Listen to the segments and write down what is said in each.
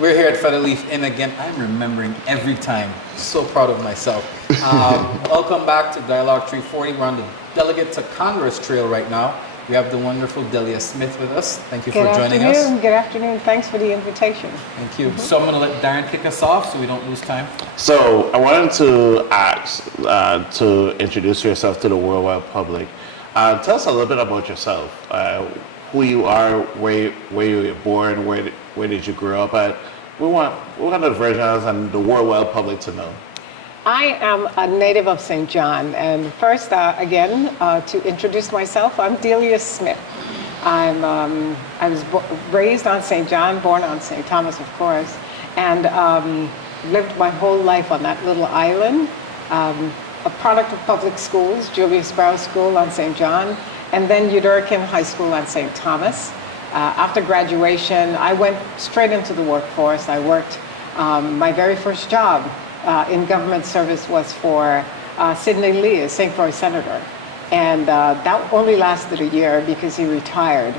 We're here at Feather Leaf Inn again. I'm remembering every time. So proud of myself. Welcome back to Dialogue 340. We're on the Delegate to Congress trail right now. We have the wonderful Delia Smith with us. Thank you for joining us. Good afternoon. Thanks for the invitation. Thank you. So I'm going to let Daren kick us off so we don't lose time. So I wanted to ask to introduce yourself to the worldwide public. Tell us a little bit about yourself. Who you are, where you were born, where did you grow up at? We want the virgins and the worldwide public to know. I am a native of St. John, and first, again, to introduce myself, I'm Delia Smith. I was raised on St. John, born on St. Thomas, of course, and lived my whole life on that little island. A product of public schools, Julius Sparrow School on St. John, and then Udurkin High School on St. Thomas. After graduation, I went straight into the workforce. I worked, my very first job in government service was for Sidney Lee, a St. Croix senator. And that only lasted a year because he retired.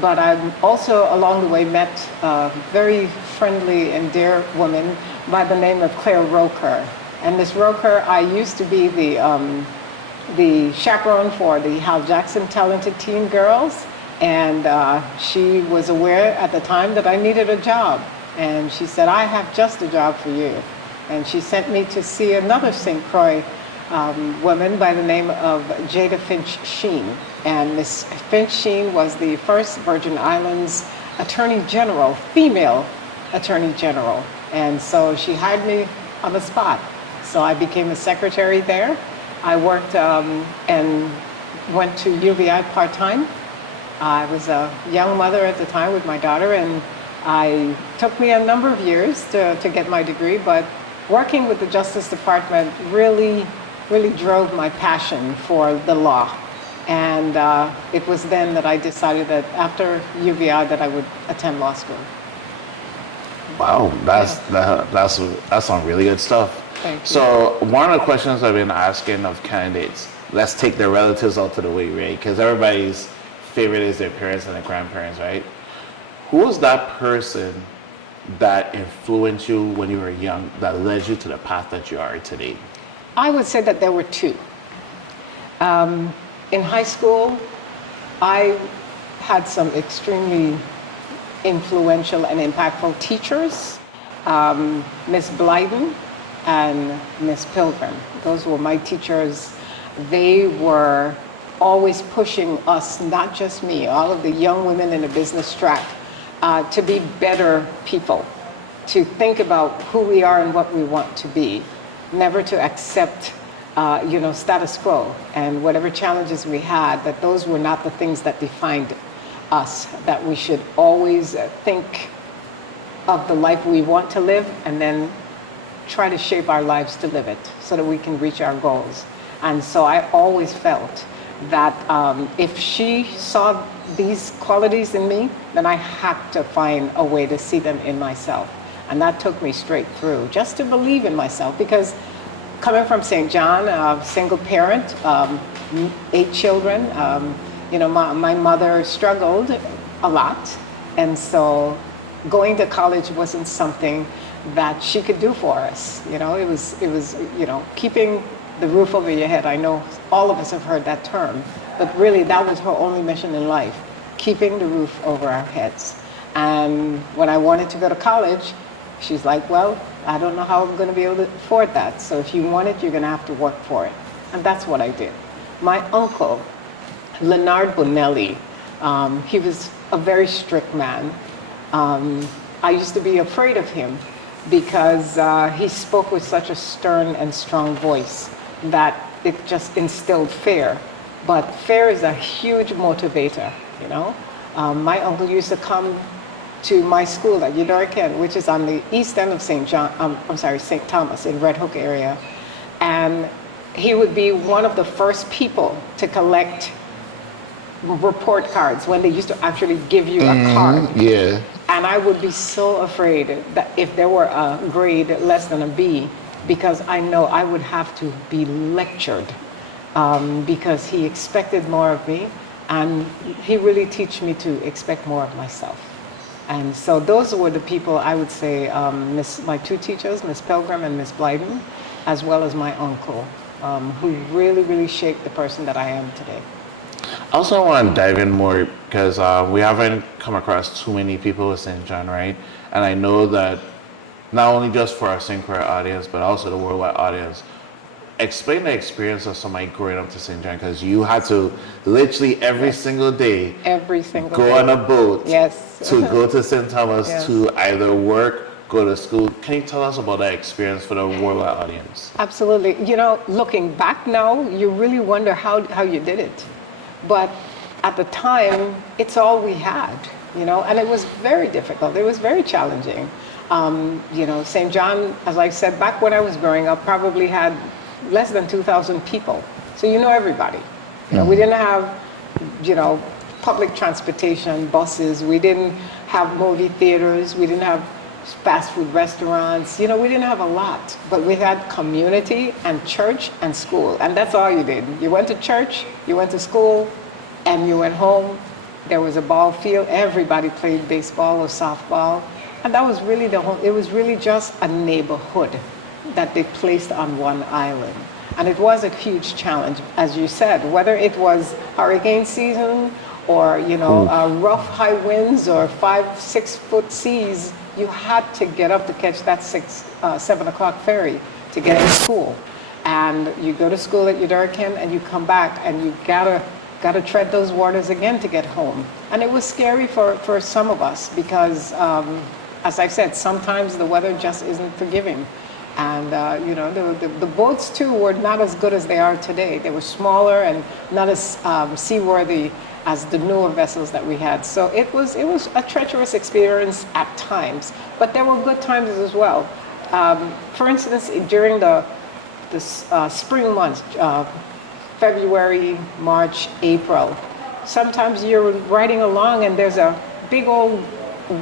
But I also, along the way, met a very friendly and dear woman by the name of Claire Roker. And Miss Roker, I used to be the chaperone for the Hal Jackson Talented Teen Girls. And she was aware at the time that I needed a job. And she said, I have just a job for you. And she sent me to see another St. Croix woman by the name of Jada Finch Sheen. And Miss Finch Sheen was the first Virgin Islands Attorney General, female Attorney General. And so she hired me on the spot. So I became a secretary there. I worked and went to UVI part-time. I was a young mother at the time with my daughter, and it took me a number of years to get my degree, but working with the Justice Department really drove my passion for the law. And it was then that I decided that after UVI that I would attend law school. Wow, that's some really good stuff. Thank you. So one of the questions I've been asking of candidates, let's take their relatives out of the way, right? Because everybody's favorite is their parents and their grandparents, right? Who was that person that influenced you when you were young, that led you to the path that you are today? I would say that there were two. In high school, I had some extremely influential and impactful teachers, Miss Blyden and Miss Pilgrim. Those were my teachers. They were always pushing us, not just me, all of the young women in the business track, to be better people, to think about who we are and what we want to be, never to accept status quo and whatever challenges we had, that those were not the things that defined us, that we should always think of the life we want to live and then try to shape our lives to live it so that we can reach our goals. And so I always felt that if she saw these qualities in me, then I had to find a way to see them in myself. And that took me straight through, just to believe in myself, because coming from St. John, a single parent, 8 children, my mother struggled a lot. And so going to college wasn't something that she could do for us. It was keeping the roof over your head. I know all of us have heard that term, but really that was her only mission in life, keeping the roof over our heads. And when I wanted to go to college, she's like, well, I don't know how I'm going to be able to afford that. So if you want it, you're going to have to work for it. And that's what I did. My uncle, Leonard Bonelli, he was a very strict man. I used to be afraid of him because he spoke with such a stern and strong voice that it just instilled fear. But fear is a huge motivator, My uncle used to come to my school at Udurkin, which is on the east end of St. Thomas in Red Hook area. And he would be one of the first people to collect report cards when they used to actually give you a card. Yeah. And I would be so afraid that if there were a grade less than a B, because I know I would have to be lectured because he expected more of me, and he really teach me to expect more of myself. And so those were the people, I would say, my two teachers, Miss Pilgrim and Miss Blyden, as well as my uncle, who really, really shaped the person that I am today. I also want to dive in more because we haven't come across too many people with St. John, right? And I know that not only just for our St. Clair audience, but also the worldwide audience, explain the experience of somebody growing up to St. John, because you had to literally every single day Every single go day. on a boat Yes. to go to St. Thomas Yes. to either work, go to school. Can you tell us about that experience for the worldwide audience? Absolutely. You know, looking back now, you really wonder how you did it. But at the time, it's all we had, you know, and it was very difficult. It was very challenging. You know, St. John, as I said, back when I was growing up, probably had less than 2,000 people. So you know everybody. You know, we didn't have, you know, public transportation, buses. We didn't have movie theaters. We didn't have fast food restaurants. You know, we didn't have a lot. But we had community and church and school. And that's all you did. You went to church, you went to school, and you went home. There was a ball field. Everybody played baseball or softball. And that was really it was really just a neighborhood that they placed on one island. And it was a huge challenge, as you said, whether it was hurricane season or, you know, rough high winds or 5-6 foot seas, you had to get up to catch that 7 o'clock ferry to get to school. And you go to school at Udurkin and you come back and you gotta tread those waters again to get home. And it was scary for some of us because, as I said, sometimes the weather just isn't forgiving. And, you know, the boats too were not as good as they are today. They were smaller and not as seaworthy as the newer vessels that we had. So it was a treacherous experience at times, but there were good times as well. For instance, during the spring months, February, March, April, sometimes you're riding along and there's a big old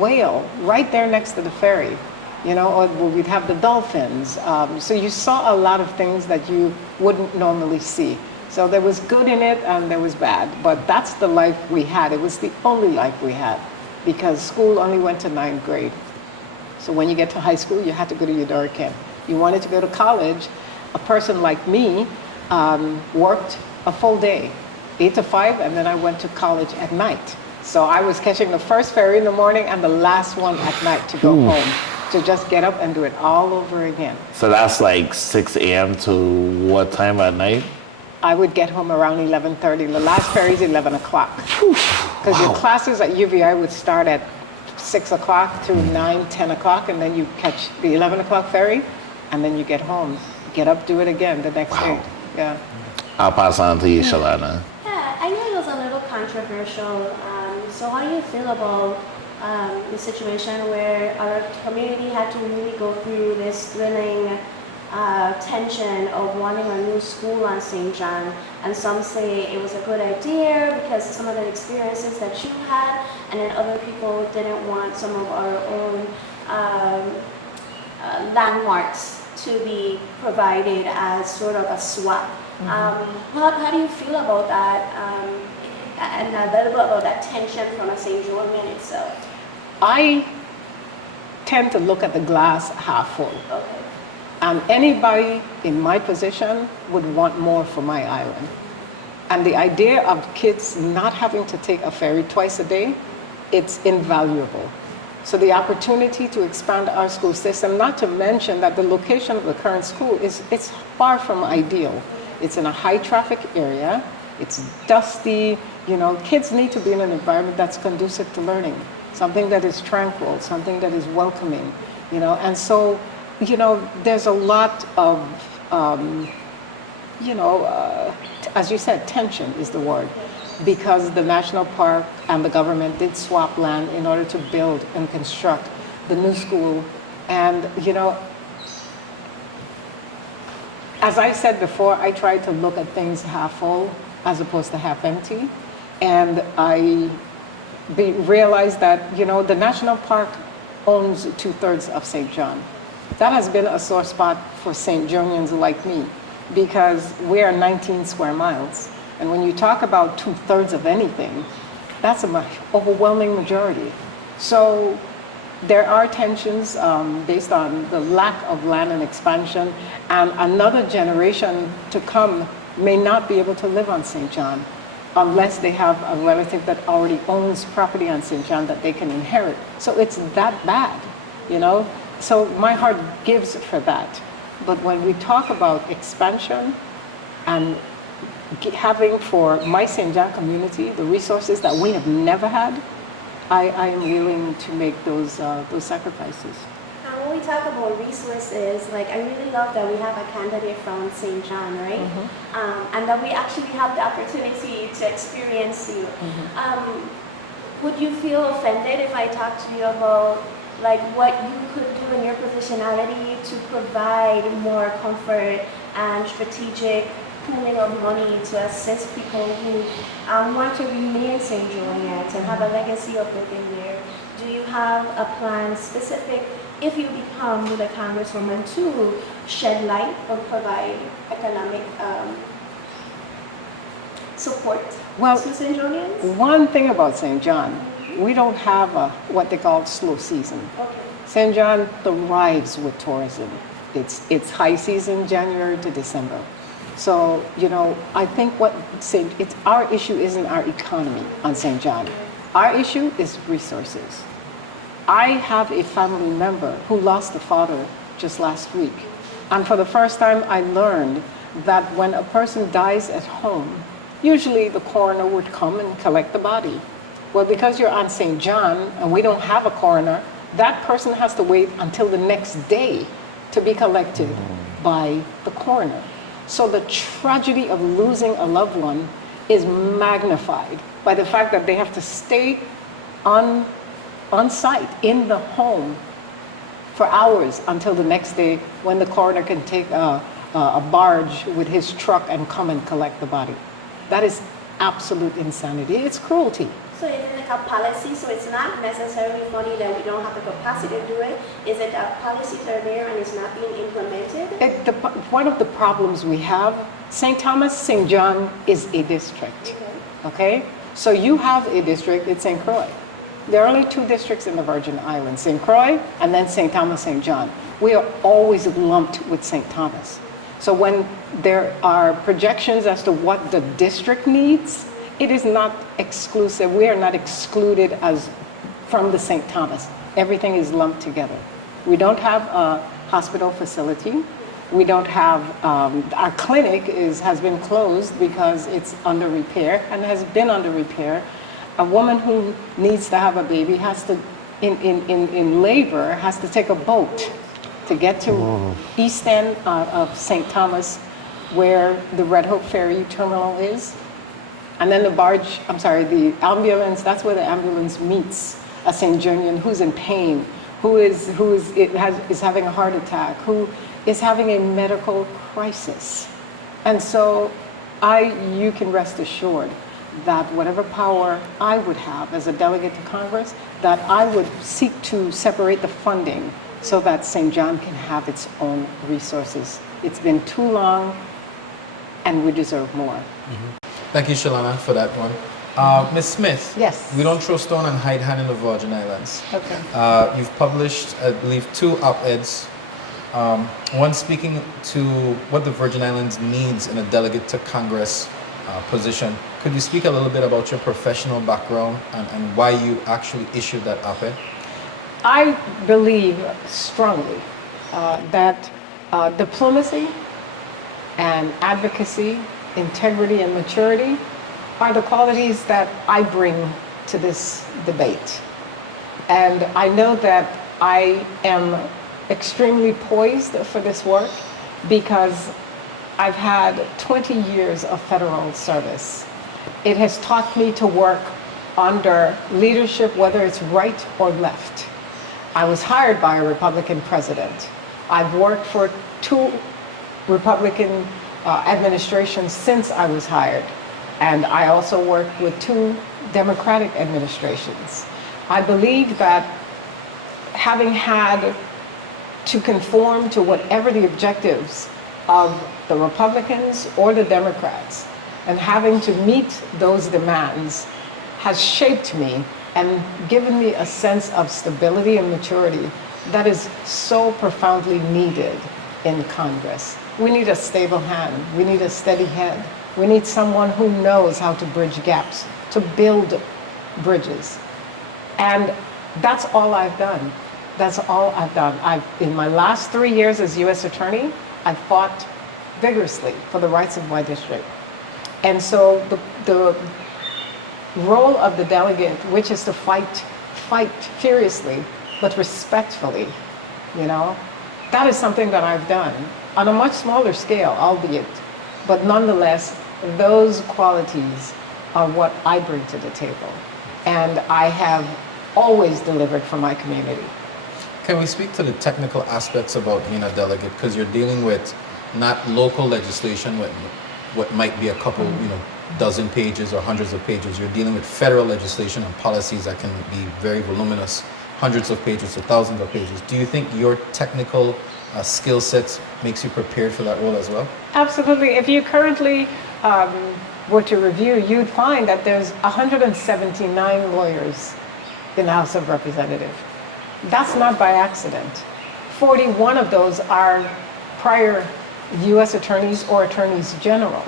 whale right there next to the ferry. You know, or we'd have the dolphins. So you saw a lot of things that you wouldn't normally see. So there was good in it and there was bad, but that's the life we had. It was the only life we had because school only went to 9th grade. So when you get to high school, you had to go to Udurkin. You wanted to go to college, a person like me worked a full day, 8 to 5, and then I went to college at night. So I was catching the first ferry in the morning and the last one at night to go home. To just get up and do it all over again. So that's like 6 a.m. to what time at night? I would get home around 11:30. The last ferry is 11 o'clock. Because your classes at UVI would start at 6 o'clock to 9, 10 o'clock, and then you catch the 11 o'clock ferry, and then you get home. Get up, do it again the next day. Yeah. I'll pass on to you, Chalana. Yeah, I know it was a little controversial. So how do you feel about the situation where our community had to really go through this thrilling tension of wanting a new school on St. John, and some say it was a good idea because some of the experiences that you had, and then other people didn't want some of our own landmarks to be provided as sort of a swap. How do you feel about that, and a little bit about that tension from a St. Julian itself? I tend to look at the glass half full. Okay. And anybody in my position would want more for my island. And the idea of kids not having to take a ferry twice a day, it's invaluable. So the opportunity to expand our school system, not to mention that the location of the current school it's far from ideal. It's in a high traffic area, it's dusty, you know, kids need to be in an environment that's conducive to learning. Something that is tranquil, something that is welcoming, you know. And so, you know, there's a lot of, as you said, tension is the word, because the national park and the government did swap land in order to build and construct the new school. And, you know, as I said before, I try to look at things half full as opposed to half empty. And I realized that, you know, the national park owns 2/3 of St. John. That has been a sore spot for St. Johnians like me because we are 19 square miles. And when you talk about 2/3 of anything, that's an overwhelming majority. So there are tensions based on the lack of land and expansion, and another generation to come may not be able to live on St. John unless they have a relative that already owns property on St. John that they can inherit. So it's that bad, you know? So my heart gives for that. But when we talk about expansion and having for my St. John community the resources that we have never had, I am willing to make those sacrifices. Now, when we talk about resources, like I really love that we have a candidate from St. John, right? And that we actually have the opportunity to experience you. Would you feel offended if I talked to you about like what you could do in your professionality to provide more comfort and strategic pooling of money to assist people who want to remain St. Johnnians and have a legacy of living there? Do you have a plan specific, if you become the Congresswoman, to shed light or provide economic support to St. Johnnians? One thing about St. John, we don't have what they call slow season. Okay. St. John thrives with tourism. It's high season, January to December. So, you know, I think our issue isn't our economy on St. John. Our issue is resources. I have a family member who lost a father just last week. And for the first time, I learned that when a person dies at home, usually the coroner would come and collect the body. Well, because you're on St. John and we don't have a coroner, that person has to wait until the next day to be collected by the coroner. So the tragedy of losing a loved one is magnified by the fact that they have to stay on site in the home for hours until the next day when the coroner can take a barge with his truck and come and collect the body. That is absolute insanity. It's cruelty. So is it like a policy? So it's not necessarily funny that we don't have the capacity to do it. Is it that policies are there and it's not being implemented? One of the problems we have, St. Thomas, St. John is a district. Okay? So you have a district, it's St. Croix. There are only two districts in the Virgin Islands, St. Croix and then St. Thomas, St. John. We are always lumped with St. Thomas. So when there are projections as to what the district needs, it is not exclusive. We are not excluded as from the St. Thomas. Everything is lumped together. We don't have a hospital facility. We don't have, our clinic has been closed because it's under repair and has been under repair. A woman who needs to have a baby has to, in labor, has to take a boat to get to east end of St. Thomas, where the Red Hook Ferry Terminal is. And then the ambulance, that's where the ambulance meets a St. Johnian who's in pain, who is having a heart attack, who is having a medical crisis. And so you can rest assured that whatever power I would have as a delegate to Congress, that I would seek to separate the funding so that St. John can have its own resources. It's been too long and we deserve more. Thank you, Chalana, for that one. Ms. Smith. Yes. We don't throw stone and hide hand in the Virgin Islands. Okay. You've published, I believe, 2 op-eds. One speaking to what the Virgin Islands needs in a delegate to Congress position. Could you speak a little bit about your professional background and why you actually issued that op-ed? I believe strongly that diplomacy and advocacy, integrity and maturity are the qualities that I bring to this debate. And I know that I am extremely poised for this work because I've had 20 years of federal service. It has taught me to work under leadership, whether it's right or left. I was hired by a Republican president. I've worked for 2 Republican administrations since I was hired. And I also worked with 2 Democratic administrations. I believe that having had to conform to whatever the objectives of the Republicans or the Democrats and having to meet those demands has shaped me and given me a sense of stability and maturity that is so profoundly needed in Congress. We need a stable hand. We need a steady head. We need someone who knows how to bridge gaps, to build bridges. And that's all I've done. That's all I've done. In my last 3 years as U.S. Attorney, I fought vigorously for the rights of my district. And so the role of the delegate, which is to fight furiously, but respectfully, that is something that I've done on a much smaller scale, albeit, but nonetheless, those qualities are what I bring to the table. And I have always delivered for my community. Can we speak to the technical aspects about being a delegate? Because you're dealing with not local legislation, what might be a couple, dozen pages or hundreds of pages. You're dealing with federal legislation and policies that can be very voluminous, hundreds of pages to thousands of pages. Do you think your technical skill sets makes you prepared for that role as well? Absolutely. If you currently were to review, you'd find that there's 179 lawyers in the House of Representatives. That's not by accident. 41 of those are prior U.S. attorneys or attorneys general.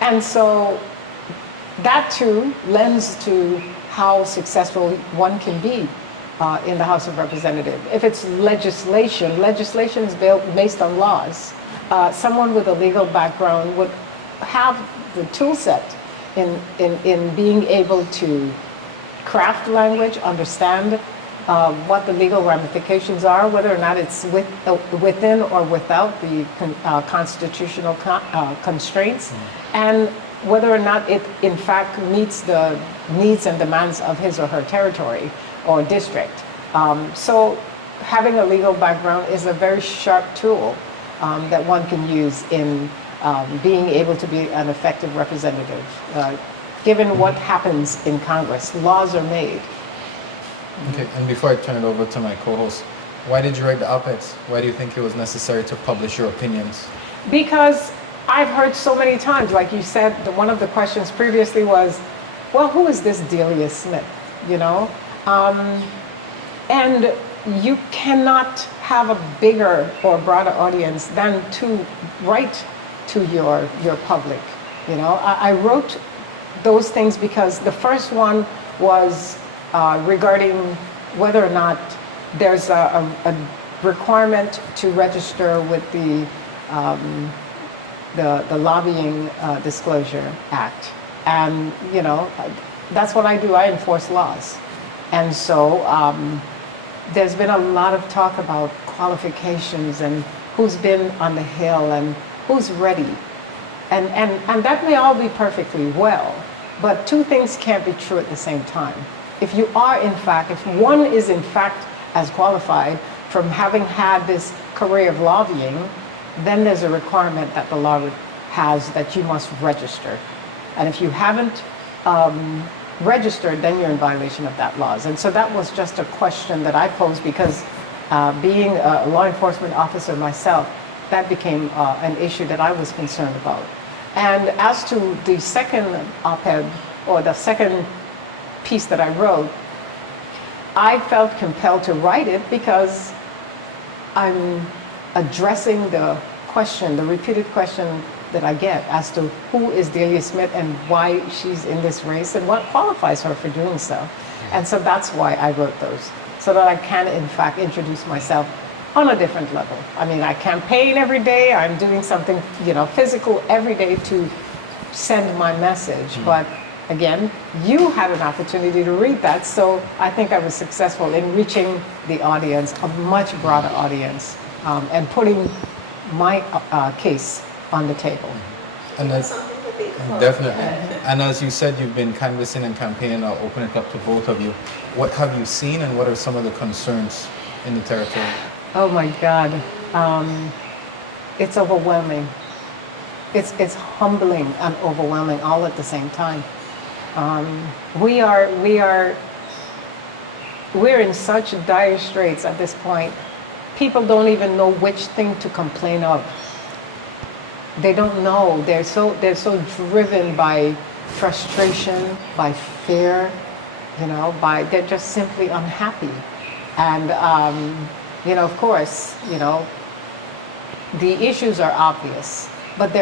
And so that too lends to how successful one can be in the House of Representatives. If it's legislation is based on laws. Someone with a legal background would have the tool set in being able to craft language, understand what the legal ramifications are, whether or not it's within or without the constitutional constraints, and whether or not it in fact meets the needs and demands of his or her territory or district. So having a legal background is a very sharp tool that one can use in being able to be an effective representative. Given what happens in Congress, laws are made. Okay, and before I turn it over to my co-host, why did you write the op-eds? Why do you think it was necessary to publish your opinions? Because I've heard so many times, like you said, one of the questions previously was, well, who is this Delia Smith, and you cannot have a bigger or broader audience than to write to your public. I wrote those things because the first one was regarding whether or not there's a requirement to register with the Lobbying Disclosure Act. And, that's what I do. I enforce laws. And so there's been a lot of talk about qualifications and who's been on the Hill and who's ready. And that may all be perfectly well, but two things can't be true at the same time. If one is in fact as qualified from having had this career of lobbying, then there's a requirement that the law has that you must register. And if you haven't registered, then you're in violation of that laws. And so that was just a question that I posed because being a law enforcement officer myself, that became an issue that I was concerned about. And as to the second op-ed, or the second piece that I wrote, I felt compelled to write it because I'm addressing the repeated question that I get as to who is Delia Smith and why she's in this race and what qualifies her for doing so. And so that's why I wrote those, so that I can in fact introduce myself on a different level. I mean, I campaign every day, I'm doing something, physical every day to send my message. But again, you had an opportunity to read that, so I think I was successful in reaching the audience, a much broader audience, and putting my case on the table. And that's definitely. And as you said, you've been canvassing and campaigning. I'll open it up to both of you. What have you seen, and what are some of the concerns in the territory? Oh my God, it's overwhelming. It's humbling and overwhelming all at the same time. We're in such dire straits at this point. People don't even know which thing to complain of. They don't know. They're so driven by frustration, by fear, they're just simply unhappy. And, of course, the issues are obvious, but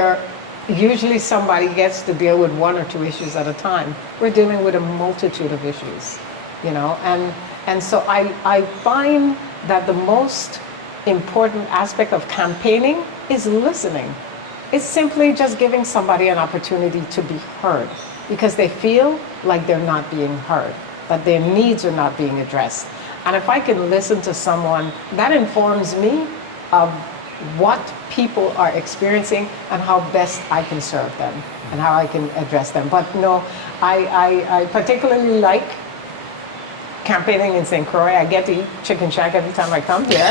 usually somebody gets to deal with one or two issues at a time. We're dealing with a multitude of issues, and so I find that the most important aspect of campaigning is listening. It's simply just giving somebody an opportunity to be heard because they feel like they're not being heard, that their needs are not being addressed. And if I can listen to someone, that informs me of what people are experiencing and how best I can serve them and how I can address them. But no, I particularly like campaigning in St. Croix. I get to eat chicken shack every time I come here.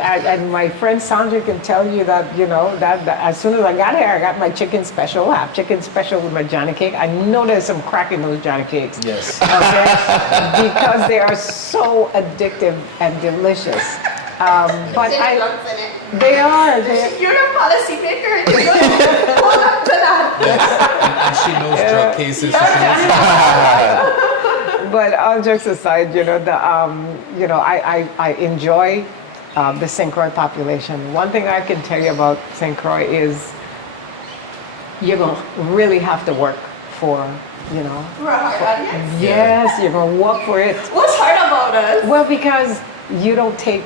and my friend Sandra can tell you that, that as soon as I got here, I got my chicken special. I have chicken special with my Johnny cake. I know there's some crack in those Johnny cakes. Yes. Okay? Because they are so addictive and delicious. But they are. You're the policy maker. You don't hold up to that. Yes. And she knows drug cases. So she knows But all jokes aside, I enjoy the St. Croix population. One thing I can tell you about St. Croix is you're going to really have to work for, We're a hard audience. Yes, you're going to work for it. What's hard about us? Well, because you don't take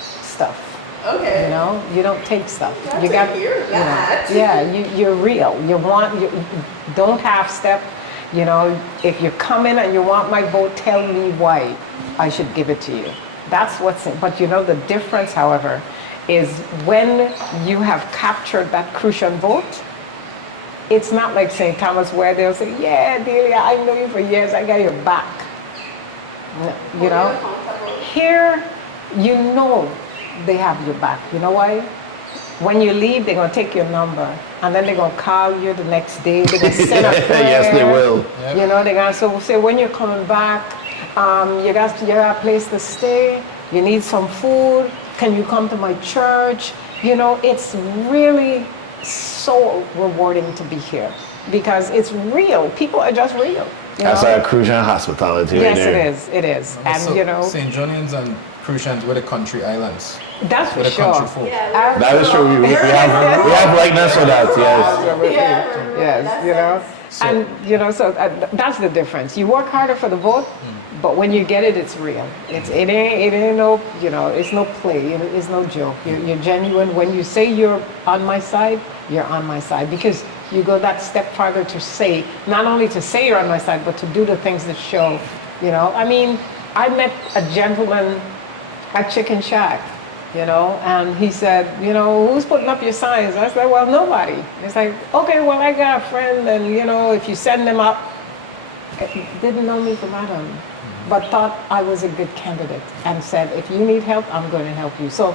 stuff. Okay. You don't take stuff. That's You got to hear that. you're real. You don't half step. If you come in and you want my vote, tell me why I should give it to you. That's what's in. But the difference, however, is when you have captured that crucial vote, it's not like St. Thomas where they'll say, yeah, Delia, I know you for years, I got your back. Here, they have your back. You know why? When you leave, they're going to take your number, and then they're going to call you the next day. They're going to send a prayer. Yes, they will. Yep. They're going to say, when you're coming back, you got a place to stay, you need some food, can you come to my church? It's really so rewarding to be here because it's real. People are just real. That's our Crucian hospitality right there. Yes, it is. And, St. Johnnians and Crucians were the country islands. That's for With a sure. country folk. Yeah, That is true. We have likeness for that, yes. Yes, and so that's the difference. You work harder for the vote, but when you get it, it's real. It ain't no, it's no play. It's no joke. You're genuine. When you say you're on my side, you're on my side because you go that step farther to say, not only to say you're on my side, but to do the things that show. I met a gentleman at Chicken Shack. And he said, who's putting up your signs? I said, well, nobody. He's like, okay, well, I got a friend, and, if you send them up, didn't know me from Adam, but thought I was a good candidate and said, if you need help, I'm going to help you. So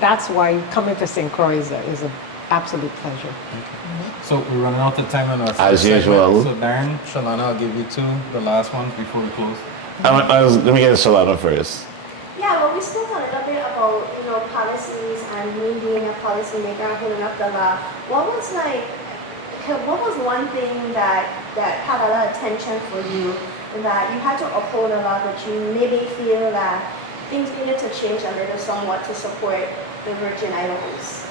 that's why coming to St. Croix is an absolute pleasure. Okay. So we're running out of time on our As usual. So Daren, Chalana, I'll give you the last ones before we close. Let me get Chalana first. Yeah, well, we spoke a little bit about, policies and me being a policymaker and holding up the law. What was one thing that had a lot of attention for you that you had to uphold a lot, but you maybe feel that things needed to change a little somewhat to support the Virgin Islands?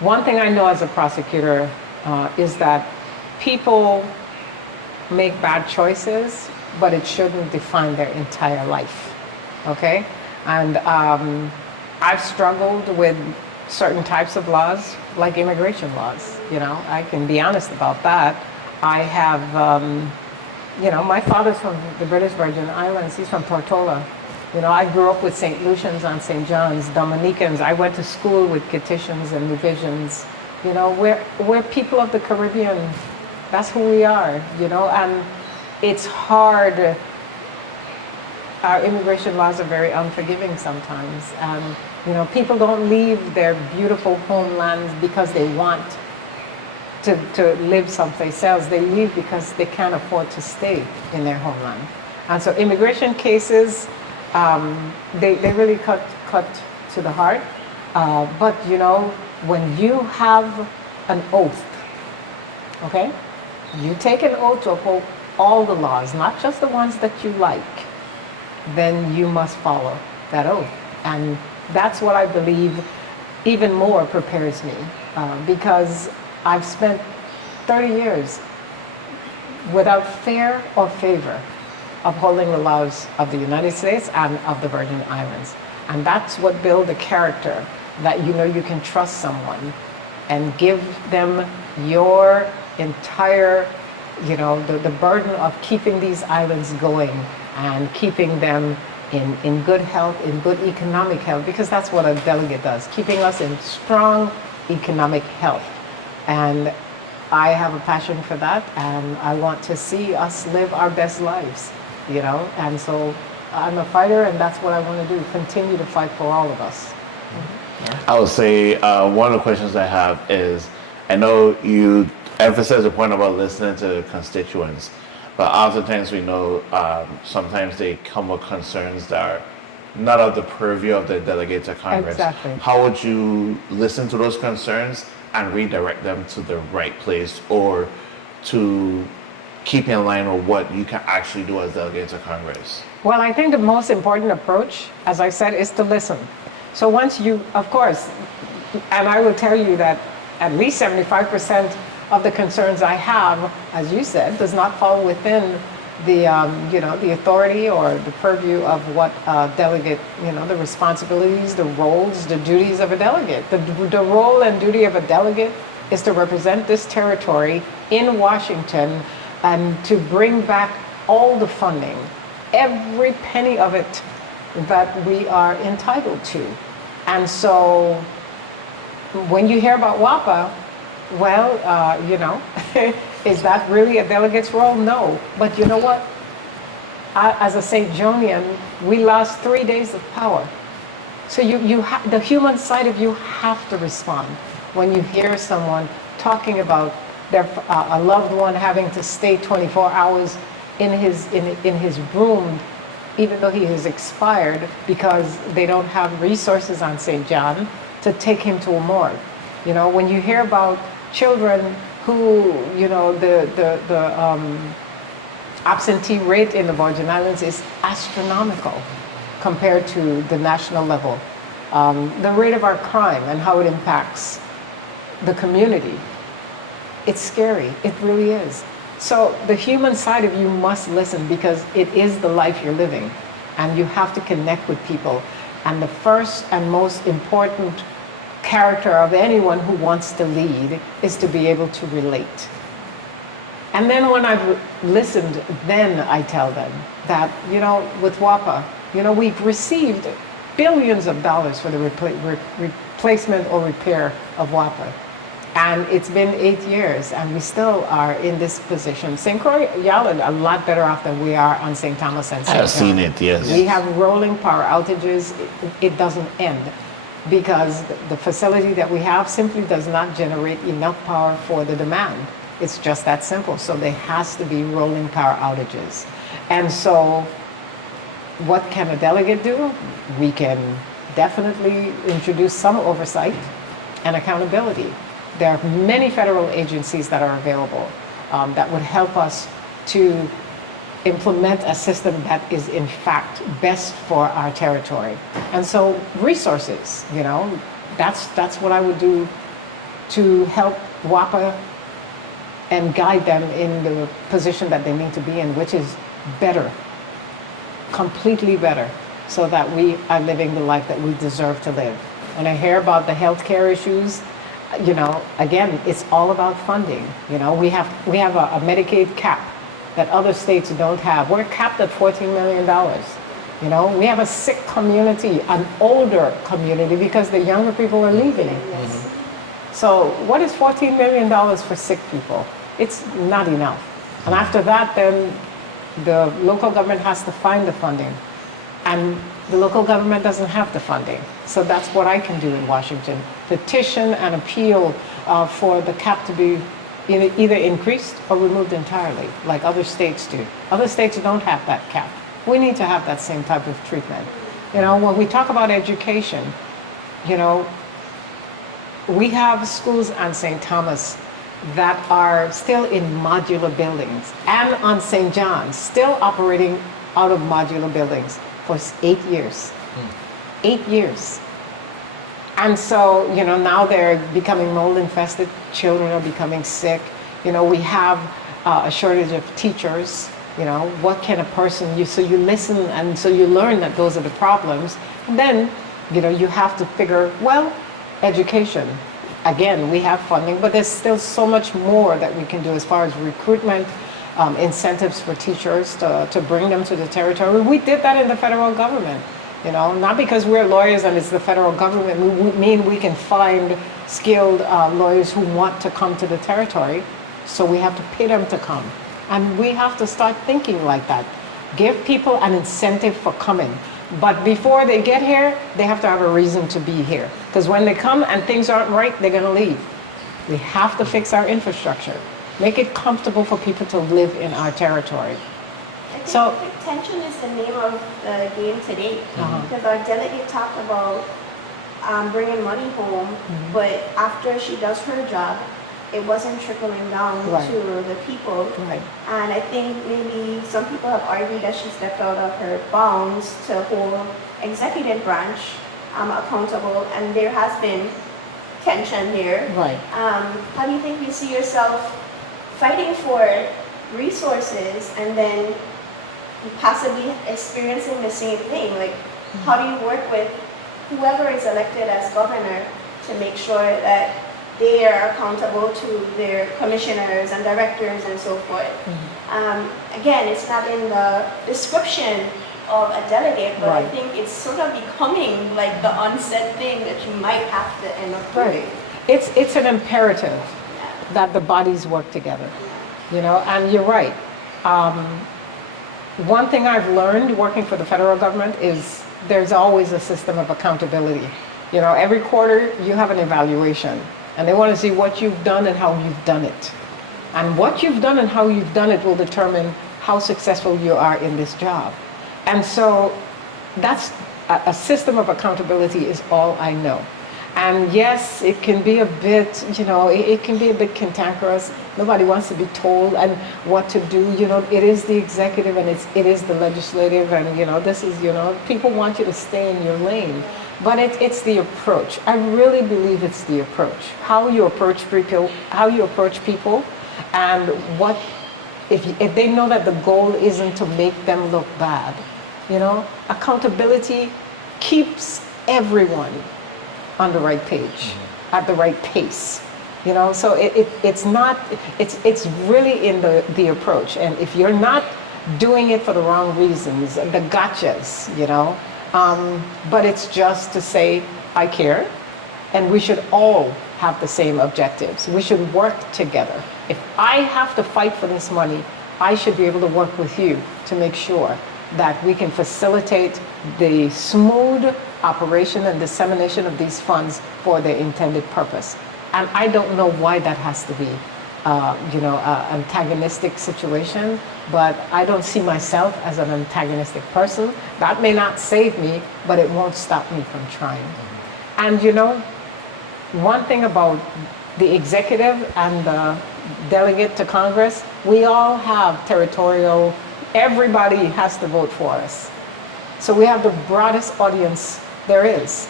One thing I know as a prosecutor is that people make bad choices, but it shouldn't define their entire life, okay? And I've struggled with certain types of laws, like immigration laws, I can be honest about that. I have, my father's from the British Virgin Islands, he's from Tortola. I grew up with St. Lucians and St. John's, Dominicans. I went to school with Kititians and Nuvisions. We're people of the Caribbean. That's who we are, and it's hard. Our immigration laws are very unforgiving sometimes. And, people don't leave their beautiful homelands because they want to live someplace else. They leave because they can't afford to stay in their homeland. And so immigration cases, they really cut to the heart. But, when you have an oath Okay? You take an oath to uphold all the laws, not just the ones that you like, then you must follow that oath. And that's what I believe even more prepares me, because I've spent 30 years without fear or favor upholding the laws of the United States and of the Virgin Islands. And that's what builds the character, that you know you can trust someone and give them your entire, the burden of keeping these islands going and keeping them in good health, in good economic health, because that's what a delegate does, keeping us in strong economic health. And I have a passion for that, and I want to see us live our best lives, and so I'm a fighter, and that's what I want to do, continue to fight for all of us. I would say one of the questions I have is, I know you emphasize the point about listening to constituents, but oftentimes we know sometimes they come with concerns that are not of the purview of the delegate to Congress. Exactly. How would you listen to those concerns and redirect them to the right place, or to keep in line with what you can actually do as delegate to Congress? Well, I think the most important approach, as I said, is to listen. So once you, of course, and I will tell you that at least 75% of the concerns I have, as you said, does not fall within the, the authority or the purview of what a delegate, the responsibilities, the roles, the duties of a delegate. The role and duty of a delegate is to represent this territory in Washington and to bring back all the funding, every penny of it that we are entitled to. And so when you hear about WAPA, well, is that really a delegate's role? No. But you know what? As a St. Johnian, we lost 3 days of power. So the human side of you have to respond when you hear someone talking about a loved one having to stay 24 hours in his room, even though he has expired, because they don't have resources on St. John to take him to a morgue. When you hear about children who, the absentee rate in the Virgin Islands is astronomical compared to the national level. The rate of our crime and how it impacts the community, it's scary. It really is. So the human side of you must listen, because it is the life you're living, and you have to connect with people. And the first and most important character of anyone who wants to lead is to be able to relate. And then when I've listened, then I tell them that, with WAPA, we've received billions of dollars for the replacement or repair of WAPA. And it's been 8 years, and we still are in this position. St. Croix, y'all are a lot better off than we are on St. Thomas and St. John. I've seen it, yes. We have rolling power outages. It doesn't end, because the facility that we have simply does not generate enough power for the demand. It's just that simple. So there has to be rolling power outages. And so what can a delegate do? We can definitely introduce some oversight and accountability. There are many federal agencies that are available that would help us to implement a system that is in fact best for our territory. And so resources, that's what I would do to help WAPA and guide them in the position that they need to be in, which is better, completely better, so that we are living the life that we deserve to live. When I hear about the healthcare issues, again, it's all about funding. We have a Medicaid cap that other states don't have. We're capped at $14 million. We have a sick community, an older community, because the younger people are leaving. Yes. So what is $14 million for sick people? It's not enough. And after that, then the local government has to find the funding. And the local government doesn't have the funding. So that's what I can do in Washington. Petition and appeal for the cap to be either increased or removed entirely, like other states do. Other states don't have that cap. We need to have that same type of treatment. When we talk about education, we have schools on St. Thomas that are still in modular buildings, and on St. John's, still operating out of modular buildings for 8 years. 8 years. And so, now they're becoming mold infested, children are becoming sick. We have a shortage of teachers. What can a person, so you listen and so you learn that those are the problems. And then, you have to figure, well, education. Again, we have funding, but there's still so much more that we can do as far as recruitment, incentives for teachers to bring them to the territory. We did that in the federal government. Not because we're lawyers and it's the federal government, we mean we can find skilled lawyers who want to come to the territory, so we have to pay them to come. And we have to start thinking like that. Give people an incentive for coming. But before they get here, they have to have a reason to be here. Because when they come and things aren't right, they're gonna leave. We have to fix our infrastructure. Make it comfortable for people to live in our territory. I think tension is the name of the game today, because our delegate talked about bringing money home, but after she does her job, it wasn't trickling down to the people. Right. And I think maybe some people have argued that she stepped out of her bounds to hold executive branch accountable, and there has been tension here. Right. How do you think you see yourself fighting for resources and then possibly experiencing the same thing? Like, how do you work with whoever is elected as governor to make sure that they are accountable to their commissioners and directors and so forth? Again, it's not in the description of a delegate, but I think it's sort of becoming like the unsaid thing that you might have to end up doing. It's an imperative that the bodies work together, and you're right. One thing I've learned working for the federal government is there's always a system of accountability. Every quarter you have an evaluation, and they want to see what you've done and how you've done it. And what you've done and how you've done it will determine how successful you are in this job. And so that's a system of accountability is all I know. And yes, it can be a bit, it can be a bit cantankerous. Nobody wants to be told and what to do. It is the executive and it is the legislative, and this is, people want you to stay in your lane. But it's the approach. I really believe it's the approach. How you approach people, and what if they know that the goal isn't to make them look bad. Accountability keeps everyone on the right page, at the right pace. So it's really in the approach. And if you're not doing it for the wrong reasons, the gotchas, but it's just to say, I care, and we should all have the same objectives. We should work together. If I have to fight for this money, I should be able to work with you to make sure that we can facilitate the smooth operation and dissemination of these funds for their intended purpose. And I don't know why that has to be, an antagonistic situation, but I don't see myself as an antagonistic person. That may not save me, but it won't stop me from trying. And one thing about the executive and the delegate to Congress, we all have territorial, everybody has to vote for us. So we have the broadest audience there is.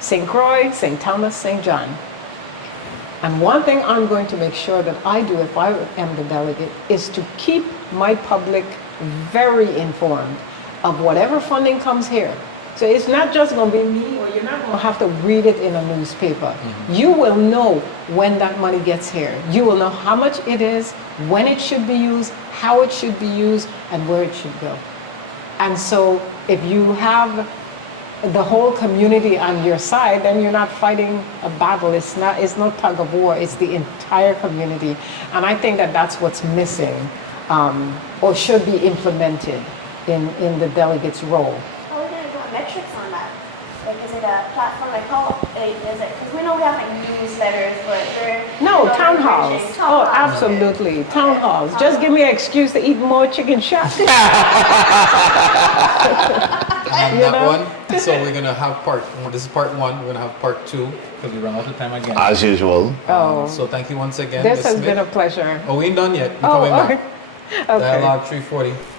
St. Croix, St. Thomas, St. John. And one thing I'm going to make sure that I do if I am the delegate is to keep my public very informed of whatever funding comes here. So it's not just going to be me, or you're not going to have to read it in a newspaper. You will know when that money gets here. You will know how much it is, when it should be used, how it should be used, and where it should go. And so if you have the whole community on your side, then you're not fighting a battle. It's no tug of war. It's the entire community. And I think that that's what's missing, or should be implemented in the delegate's role. How are we going to put metrics on that? Like, is it a platform like is it? Because we know we have like newsletters, but they're town halls. Absolutely, town halls. Just give me an excuse to eat more chicken shop. on You that know? one. So we're gonna have this is part one. We're gonna have part two because we run out of time again. As usual. Oh. So thank you once again. This Ms. has Smith. been a pleasure. Oh, we ain't done yet. We're Oh, coming back. okay. Dialogue 340.